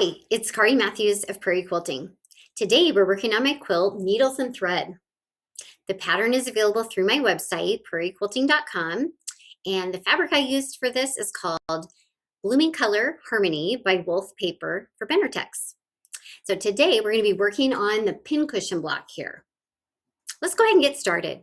Hi, it's Kari Mathews of Prairie Quilting. Today we're working on my quilt, Needles and Thread. The pattern is available through my website, prairiequilting.com, and the fabric I used for this is called Blooming Color Harmony by Wolff Paper for Benartex. So today we're going to be working on the pincushion block here. Let's go ahead and get started.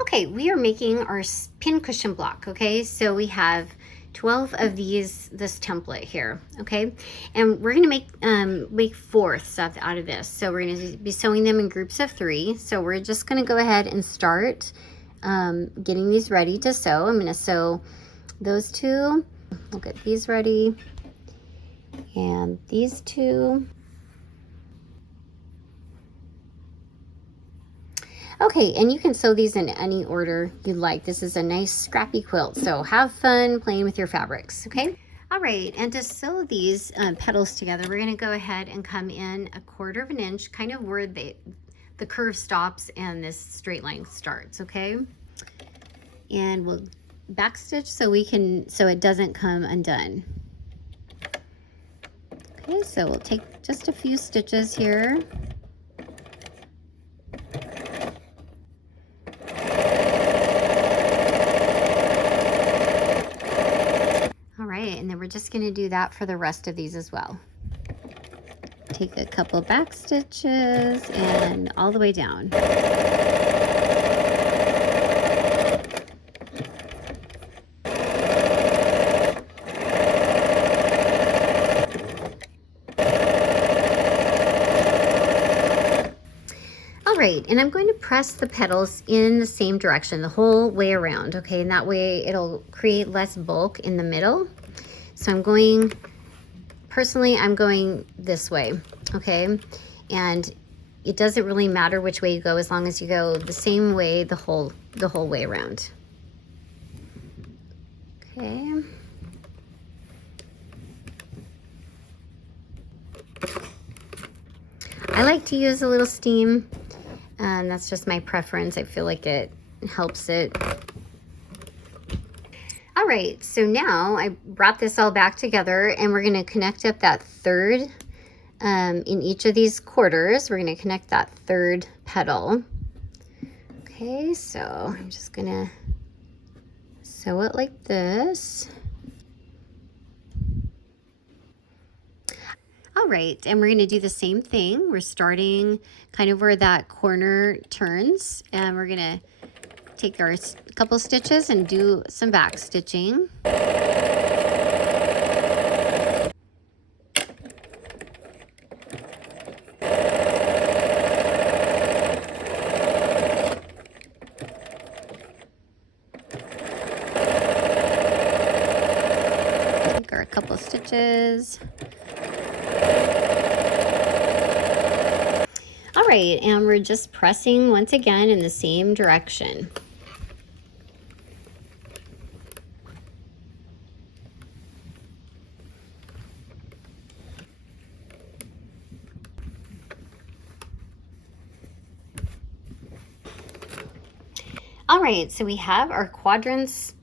Okay, we are making our pincushion block, okay? So we have 12 of this template here, okay? And we're gonna make fourths out of this. So we're gonna be sewing them in groups of 3. So we're just gonna go ahead and start getting these ready to sew. I'm gonna sew those 2. We'll get these ready. And these 2. Okay, and you can sew these in any order you like. This is a nice scrappy quilt, so have fun playing with your fabrics, okay? All right, and to sew these petals together, we're gonna go ahead and come in 1/4 of an inch, kind of where the curve stops and this straight line starts, okay? And we'll backstitch so it doesn't come undone. Okay, so we'll take just a few stitches here. And then we're just going to do that for the rest of these as well. Take a couple back stitches and all the way down. All right, and I'm going to press the petals in the same direction the whole way around, okay? And that way it'll create less bulk in the middle. So I'm going this way, okay? And it doesn't really matter which way you go as long as you go the same way the whole way around. Okay. I like to use a little steam, and that's just my preference. I feel like it helps it. All right, so now I brought this all back together, and we're gonna connect up that 3rd in each of these quarters. We're gonna connect that 3rd petal. Okay, so I'm just gonna sew it like this. All right, and we're gonna do the same thing. We're starting kind of where that corner turns, and we're gonna take our couple stitches and do some back stitching. Take our couple stitches. All right, and we're just pressing once again in the same direction. All right, so we have our quadrants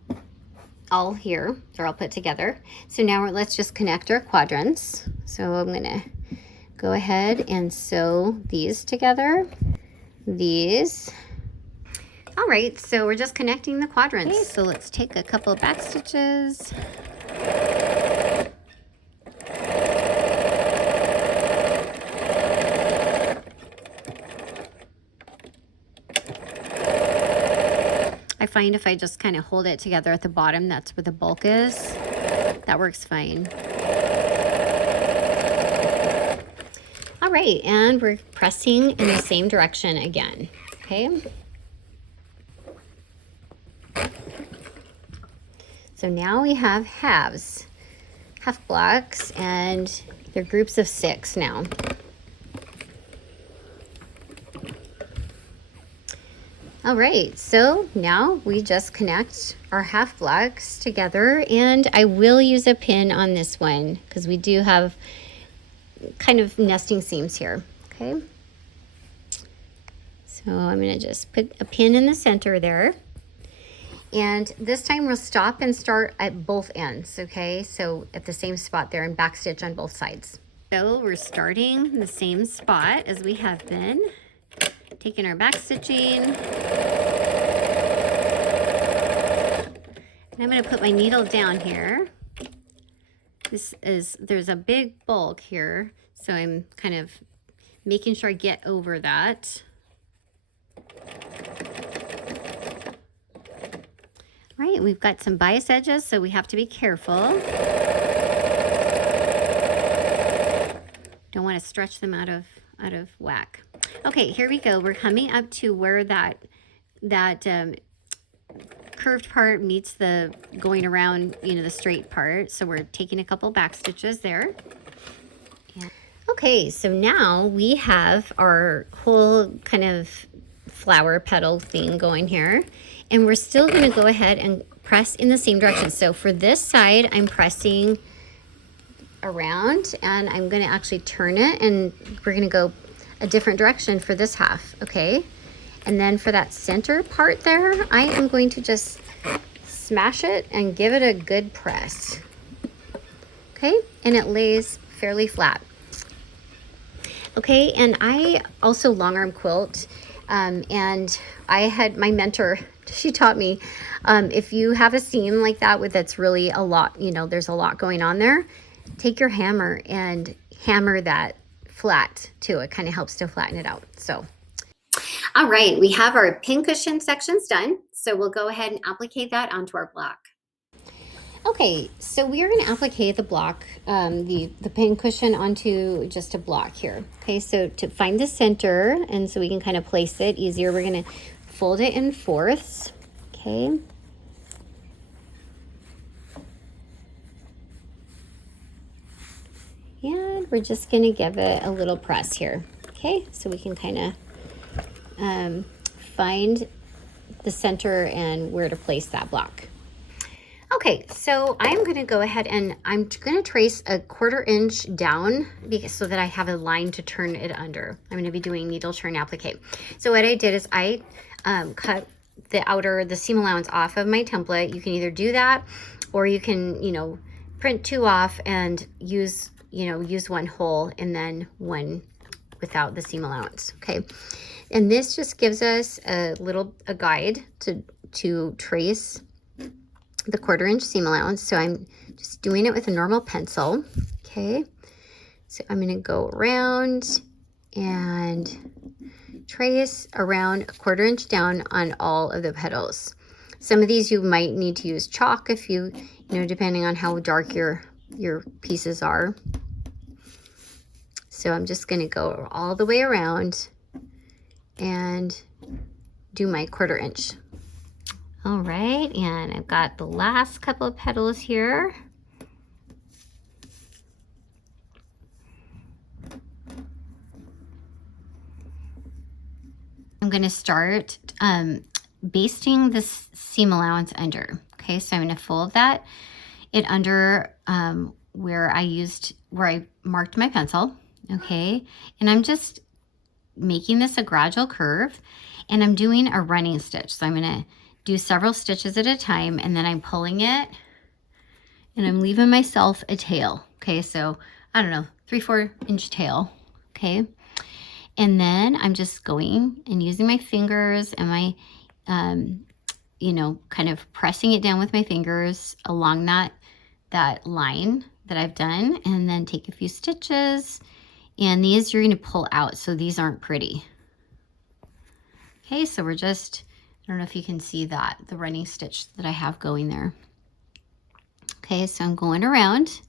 all here. They're all put together. So now let's just connect our quadrants. So I'm gonna go ahead and sew these together. These. All right, so we're just connecting the quadrants. Okay, so let's take a couple of back stitches. I find if I just kind of hold it together at the bottom, that's where the bulk is. That works fine. All right, and we're pressing in the same direction again, okay? So now we have half blocks, and they're groups of 6 now. All right, so now we just connect our half blocks together, and I will use a pin on this one because we do have kind of nesting seams here, okay? So I'm gonna just put a pin in the center there. And this time we'll stop and start at both ends, okay? So at the same spot there and backstitch on both sides. So we're starting the same spot as we have been, taking our back stitching. And I'm gonna put my needle down here. There's a big bulk here, so I'm kind of making sure I get over that. Right, we've got some bias edges, so we have to be careful. Don't want to stretch them out of whack. Okay, here we go. We're coming up to where that curved part meets the going around, you know, the straight part. So we're taking a couple back stitches there. Okay, so now we have our whole kind of flower petal thing going here, and we're still going to go ahead and press in the same direction. So for this side, I'm pressing around, and I'm going to actually turn it, and we're going to go a different direction for this half, okay? And then for that center part there, I am going to just smash it and give it a good press, okay? And it lays fairly flat. Okay, and I also long arm quilt, and I had my mentor, she taught me, if you have a seam like that that's really a lot, you know, there's a lot going on there, take your hammer and hammer that flat too. It kind of helps to flatten it out. So, all right, we have our pincushion sections done. So we'll go ahead and apply that onto our block. Okay, so we are going to apply the block, the pincushion onto just a block here. Okay, so to find the center, and so we can kind of place it easier, we're going to fold it in fourths. Okay. And we're just going to give it a little press here. Okay, so we can kind of find the center and where to place that block. Okay, so I'm going to go ahead and I'm going to trace a 1/4 inch down so that I have a line to turn it under. I'm going to be doing needle turn applique. So what I did is I cut the seam allowance off of my template. You can either do that, or you can, you know, print 2 off and use one hole and then one without the seam allowance. Okay, and this just gives us a guide to trace the 1/4 inch seam allowance. So I'm just doing it with a normal pencil. Okay, so I'm going to go around and trace around a 1/4 inch down on all of the petals. Some of these you might need to use chalk if you know, depending on how dark your pieces are. So I'm just going to go all the way around and do my 1/4 inch. All right, and I've got the last couple of petals here. I'm going to start basting this seam allowance under. Okay, so I'm going to fold it under where I marked my pencil. Okay, and I'm just making this a gradual curve, and I'm doing a running stitch. So I'm going to do several stitches at a time, and then I'm pulling it, and I'm leaving myself a tail. Okay, so I don't know, 3-4 inch tail. Okay, and then I'm just going and using my fingers and my kind of pressing it down with my fingers along that line that I've done, and then take a few stitches, and these you're going to pull out, so these aren't pretty. Okay, so we're just, I don't know if you can see that, the running stitch that I have going there. Okay, so I'm going around,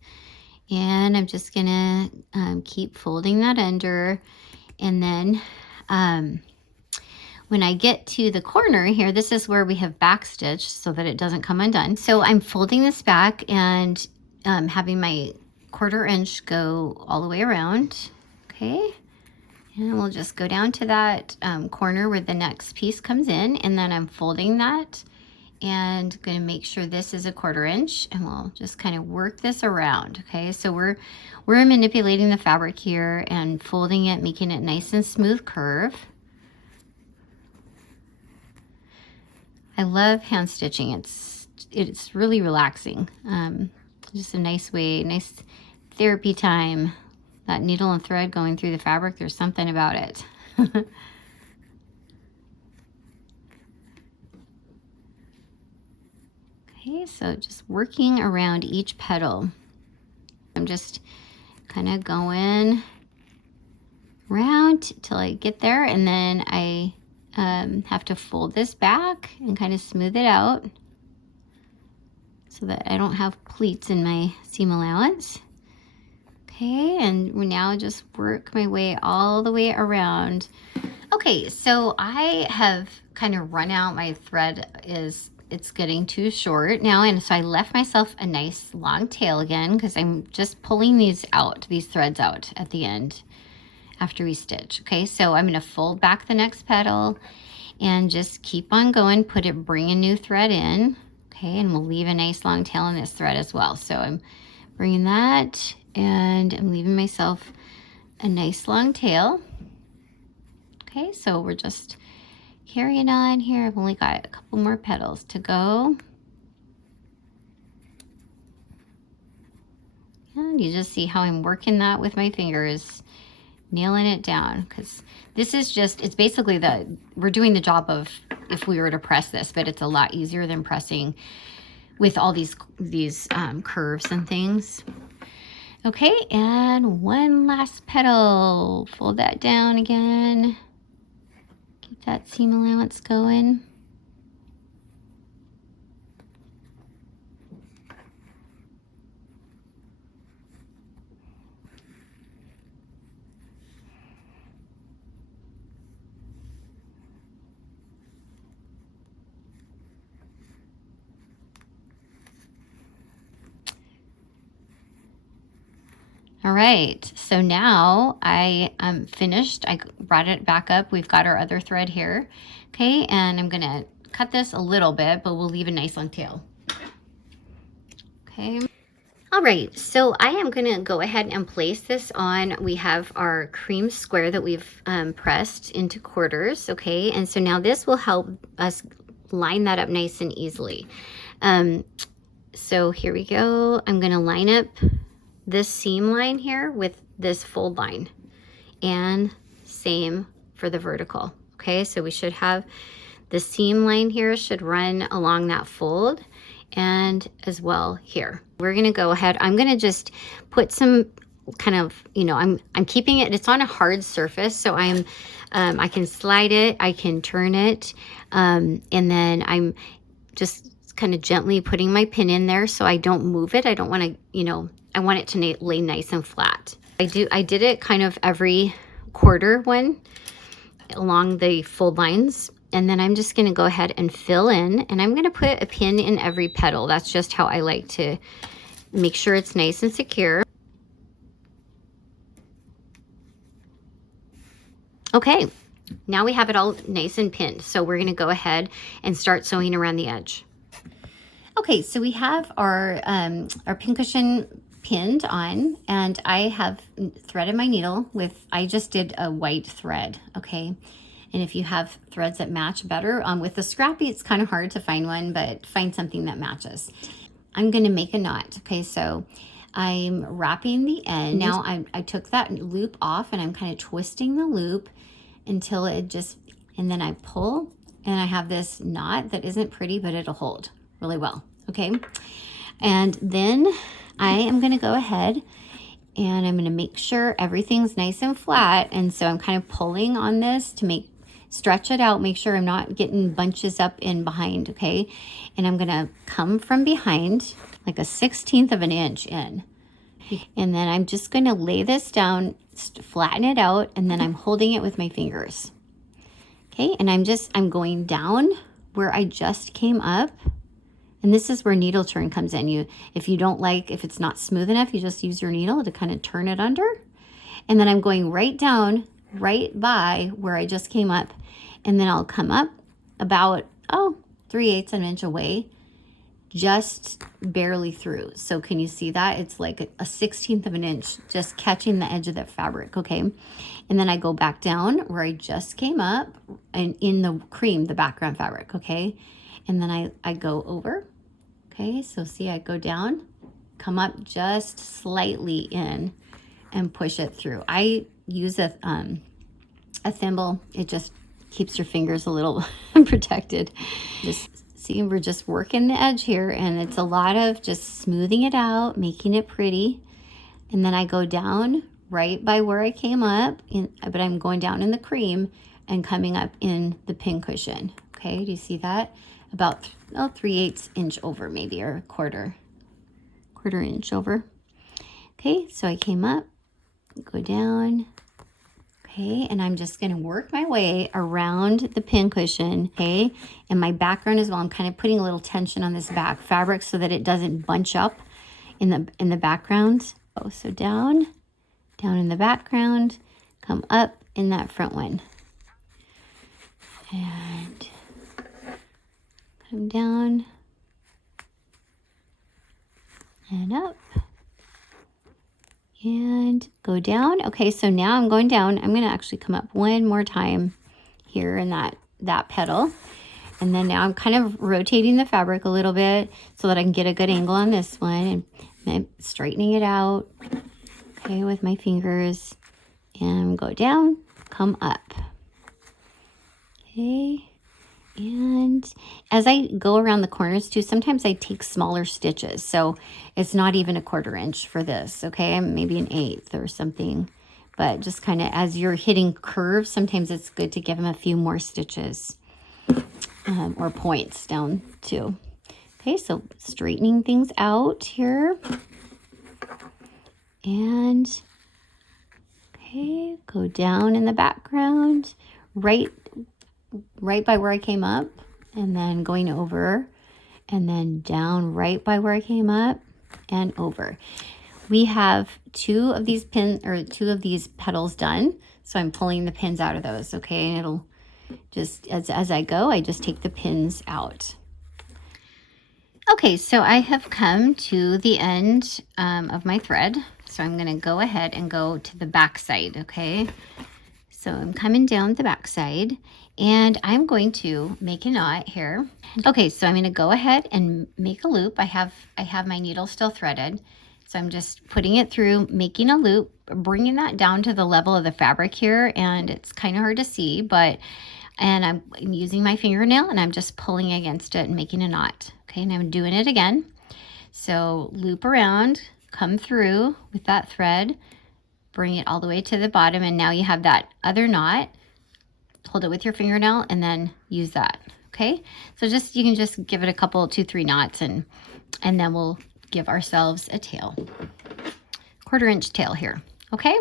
and I'm just gonna keep folding that under, and then when I get to the corner here, this is where we have back stitch so that it doesn't come undone. So I'm folding this back and having my 1/4 inch go all the way around. Okay, and we'll just go down to that corner where the next piece comes in, and then I'm folding that and going to make sure this is a 1/4 inch, and we'll just kind of work this around. Okay, so we're manipulating the fabric here and folding it, making it nice and smooth curve. I love hand stitching. It's really relaxing. Just a nice way, nice therapy time. That needle and thread going through the fabric, there's something about it. Okay, so just working around each petal. I'm just kind of going around till I get there, and then I have to fold this back and kind of smooth it out so that I don't have pleats in my seam allowance. Okay, and we now just work my way all the way around. Okay, so I have kind of run out. My thread it's getting too short now, and so I left myself a nice long tail again because I'm just pulling these threads out at the end after we stitch. Okay, so I'm going to fold back the next petal and just keep on going, bring a new thread in. Okay, and we'll leave a nice long tail in this thread as well. So I'm bringing that, and I'm leaving myself a nice long tail. Okay, so we're just carrying on here. I've only got a couple more petals to go. And you just see how I'm working that with my fingers, nailing it down, because this is just, it's basically we're doing the job of if we were to press this, but it's a lot easier than pressing with all these curves and things. Okay, and one last petal. Fold that down again. Keep that seam allowance going. All right, so now I am finished. I brought it back up. We've got our other thread here. Okay, and I'm gonna cut this a little bit, but we'll leave a nice long tail. Okay. All right, so I am gonna go ahead and place this on. We have our cream square that we've pressed into quarters, okay? And so now this will help us line that up nice and easily. So here we go. I'm gonna line up this seam line here with this fold line, and same for the vertical. Okay, so we should have the seam line here should run along that fold, and as well here. We're gonna go ahead, I'm gonna just put some kind of, I'm keeping it, it's on a hard surface, so I can slide it, I can turn it, and then I'm just kind of gently putting my pin in there so I don't move it. I don't want to, I want it to lay nice and flat. I did it kind of every quarter one along the fold lines, and then I'm just going to go ahead and fill in, and I'm going to put a pin in every petal. That's just how I like to make sure it's nice and secure. Okay, now we have it all nice and pinned, so we're going to go ahead and start sewing around the edge. Okay, so we have our pincushion pinned on, and I have threaded my needle with, I just did a white thread, okay? And if you have threads that match better, with the scrappy, it's kind of hard to find one, but find something that matches. I'm gonna make a knot, okay? So I'm wrapping the end. Now I took that loop off, and I'm kind of twisting the loop until it just, and then I pull, and I have this knot that isn't pretty, but it'll hold really well, okay? And then I am gonna go ahead and I'm gonna make sure everything's nice and flat, and so I'm kind of pulling on this to stretch it out, make sure I'm not getting bunches up in behind, okay? And I'm gonna come from behind like a 1/16 of an inch in, and then I'm just gonna lay this down, flatten it out, and then I'm holding it with my fingers, okay? And I'm going down where I just came up. And this is where needle turn comes in. If it's not smooth enough, you just use your needle to kind of turn it under. And then I'm going right down, right by where I just came up. And then I'll come up about, 3/8 of an inch away, just barely through. So can you see that? It's like a 1/16 of an inch, just catching the edge of that fabric, okay? And then I go back down where I just came up, and in the cream, the background fabric, okay? and then I go over. Okay, so see, I go down, come up just slightly in, and push it through. I use a thimble. It just keeps your fingers a little protected. Just see, we're just working the edge here, and it's a lot of just smoothing it out, making it pretty. And then I go down right by where I came up, but I'm going down in the cream and coming up in the pin cushion. Okay, do you see that? About 3/8 inch over, maybe, or quarter inch over. Okay, so I came up, go down. Okay, and I'm just gonna work my way around the pin cushion, okay? And my background as well, I'm kind of putting a little tension on this back fabric so that it doesn't bunch up in the background. Oh, so down in the background, come up in that front one. And come down and up. And go down. Okay, so now I'm going down. I'm going to actually come up one more time here in that petal. And then now I'm kind of rotating the fabric a little bit so that I can get a good angle on this one. And I'm straightening it out, okay, with my fingers. And go down, come up. Okay. And as I go around the corners too, sometimes I take smaller stitches. So it's not even a 1/4 inch for this, okay? Maybe an 1/8 or something. But just kind of as you're hitting curves, sometimes it's good to give them a few more stitches or points down too. Okay, so straightening things out here. And, okay, go down in the background, right by where I came up, and then going over, and then down right by where I came up and over. We have two of these petals done, so I'm pulling the pins out of those, okay? And it'll just, as I go, I just take the pins out. Okay, so I have come to the end of my thread, so I'm going to go ahead and go to the back side, okay? So I'm coming down the back side, and I'm going to make a knot here. Okay, so I'm going to go ahead and make a loop. I have my needle still threaded, so I'm just putting it through, making a loop, bringing that down to the level of the fabric here, and it's kind of hard to see, and I'm using my fingernail, and I'm just pulling against it and making a knot. Okay, and I'm doing it again. So loop around, come through with that thread, bring it all the way to the bottom, and now you have that other knot. Hold it with your fingernail and then use that. Okay, so you can just give it a couple, 2-3 knots, and then we'll give ourselves a tail, 1/4 inch tail here. Okay,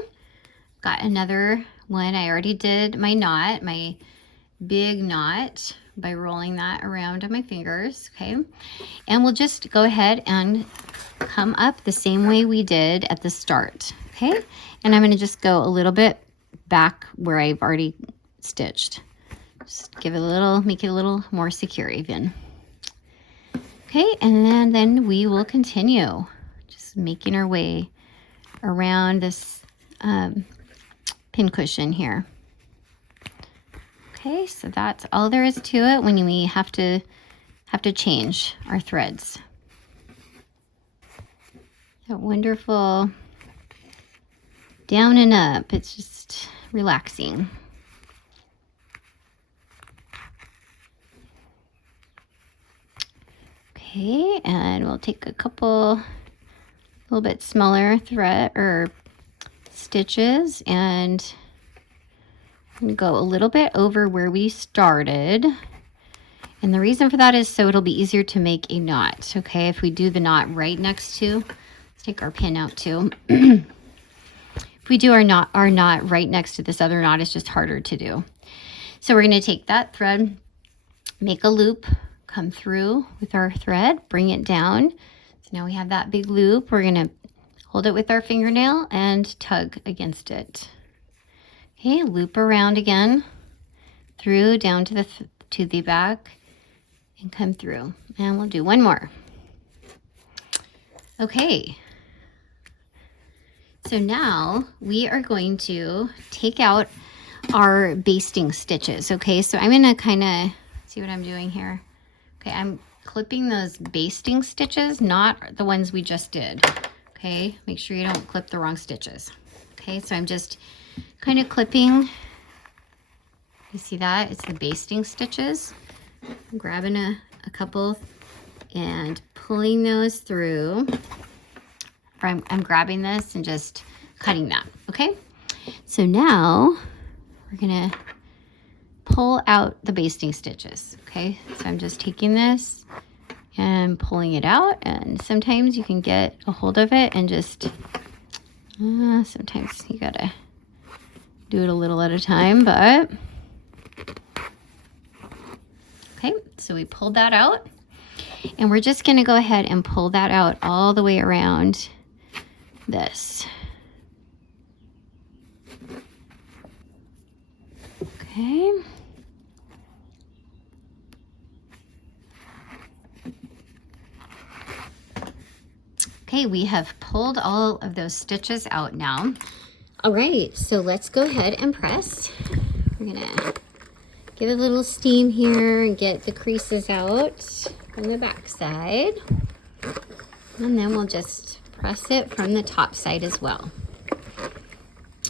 got another one. I already did my knot, my big knot, by rolling that around on my fingers. Okay, and we'll just go ahead and come up the same way we did at the start. Okay, and I'm going to just go a little bit back where I've already stitched. Just give it a little, make it a little more secure even. Okay, and then we will continue just making our way around this pin cushion here. Okay, so that's all there is to it when we have to change our threads. That wonderful down and up. It's just relaxing. Okay, and we'll take a couple little bit smaller thread or stitches and go a little bit over where we started. And the reason for that is so it'll be easier to make a knot. Okay, if we do the knot right next to, let's take our pin out too. If we do our knot right next to this other knot, it's just harder to do. So we're going to take that thread, make a loop, come through with our thread, bring it down. So now we have that big loop. We're going to hold it with our fingernail and tug against it. Okay, loop around again, through down to the back, and come through. And we'll do one more. Okay. So now we are going to take out our basting stitches. Okay, so I'm going to kind of see what I'm doing here. Okay, I'm clipping those basting stitches, not the ones we just did. Okay, make sure you don't clip the wrong stitches. Okay, so I'm just kind of clipping. You see that? It's the basting stitches. I'm grabbing a couple and pulling those through. Or I'm grabbing this and just cutting that, okay? So now we're gonna pull out the basting stitches, okay? So I'm just taking this and pulling it out, and sometimes you can get a hold of it and just, sometimes you gotta do it a little at a time, but, okay, so we pulled that out, and we're just gonna go ahead and pull that out all the way around this. Okay. Okay, we have pulled all of those stitches out now. All right, so let's go ahead and press. We're gonna give it a little steam here and get the creases out from the back side. And then we'll just press it from the top side as well.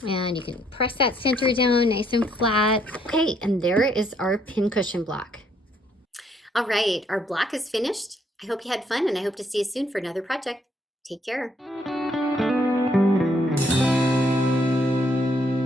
And you can press that center down nice and flat. Okay, and there is our pincushion block. All right, our block is finished. I hope you had fun, and I hope to see you soon for another project. Take care.